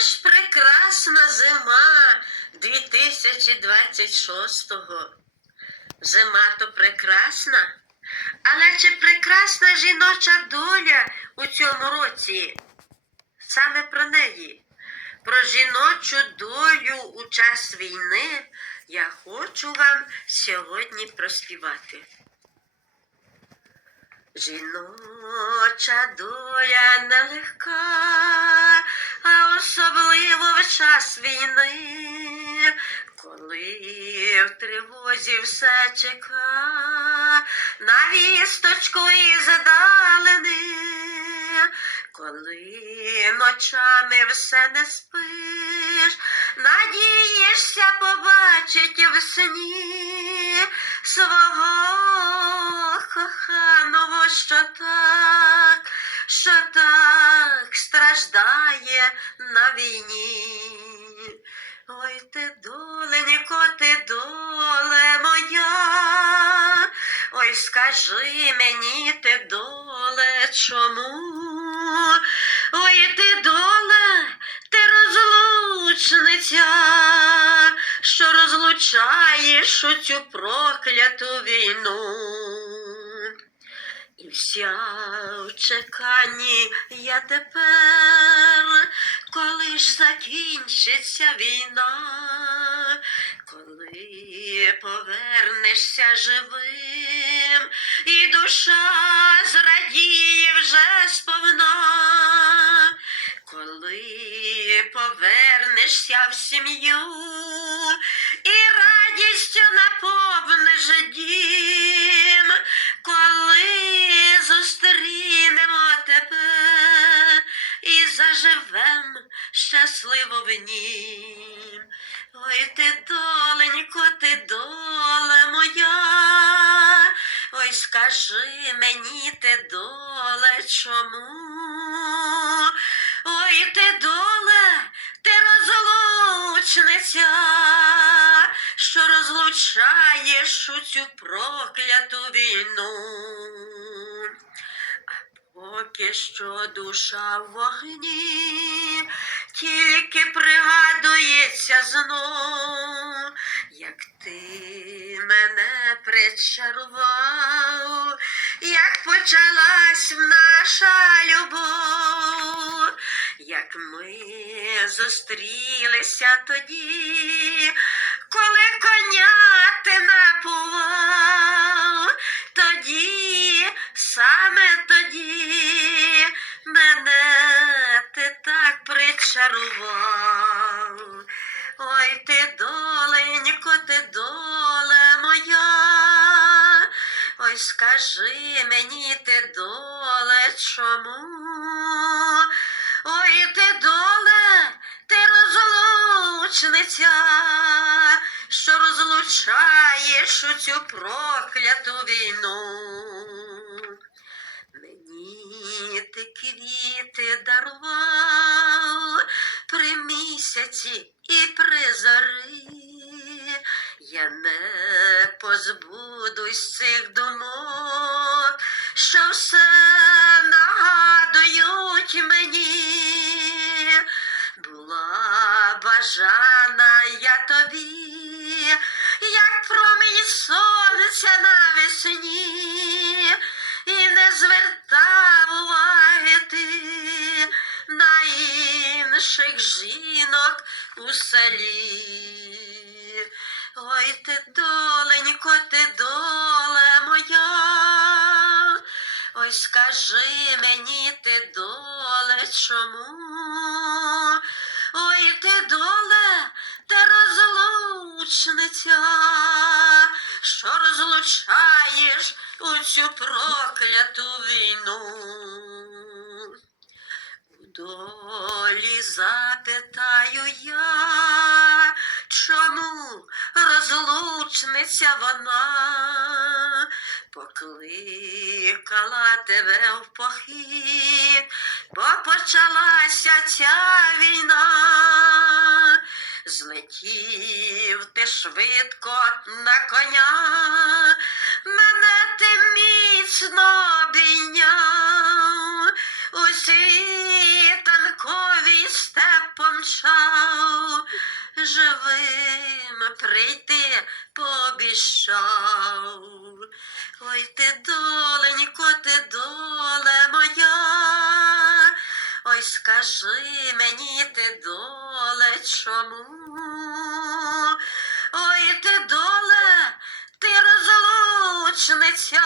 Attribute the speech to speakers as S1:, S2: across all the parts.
S1: ж прекрасна зима 2026-го. Зима то прекрасна, але чи прекрасна жіноча доля у цьому році? Саме про неї, про жіночу долю у час війни я хочу вам сьогодні проспівати. Жіноча доля нелегка, а особливо в час війни, коли в тривозі все чека, на вісточку із далини, коли ночами все не спиш, надієшся побачить в сні свого коханого, що так, що так страждає на війні. Ой ти доленько, ти доле моя, ой скажи мені ти доле чому? Ой ти доле, ти розлучниця, що розлучаєш у цю прокляту війну. Вся в чеканні я тепер, коли ж закінчиться війна, коли повернешся живим, і душа зрадіє вже сповна, повернешся в сім'ю і радістю наповниш дім, коли зустрінемо тебе і заживем щасливо в нім. Ой ти доленько, ти доле моя, ой скажи мені ти доле чому? Ой ти доле, розлучниця, що розлучаєш у цю прокляту війну. А поки що душа в вогні, тільки пригадується знов, як ти мене причарував, як почалась наша любов, як ми зустрілися тоді, коли коня ти напував, тоді, саме тоді, мене ти так причарував. Ой ти доленько, ти доле моя, ой скажи мені ти доле чому? Розлучниця, що розлучаєш у цю прокляту війну. Мені ти квіти дарував при місяці і при зорі. Я не позбудусь цих думок, що все нагадують мені. Була бажана я тобі, як промінь сонця навесні, і не звертав уваги ти на інших жінок у селі. Ой ти доленько, ти доле моя, ой скажи мені ти доле чому? Доле, ти розлучниця, що розлучаєш у цю прокляту війну. У долі запитаю я, чому розлучниця вона покликала тебе в похід, бо почалася ця війна, злетів ти швидко на коня, мене ти міцно обійняв, усі танкові степом шав, живим прийти побіщав, Ой ти доленько, ти доле моя ой скажи мені ти доле чому? Ой ти доле, ти розлучниця,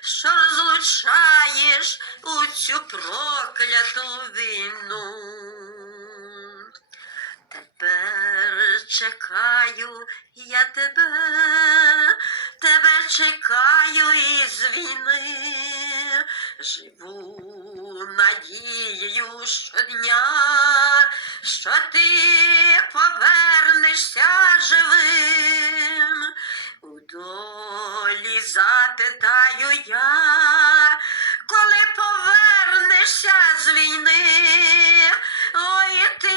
S1: що розлучаєш у цю прокляту війну. Тепер чекаю я тебе, тебе чекаю із війни, живу надією щодня, що ти повернешся живим. У долі запитаю я, коли повернешся з війни, ой ти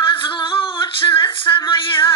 S1: розлучниця моя,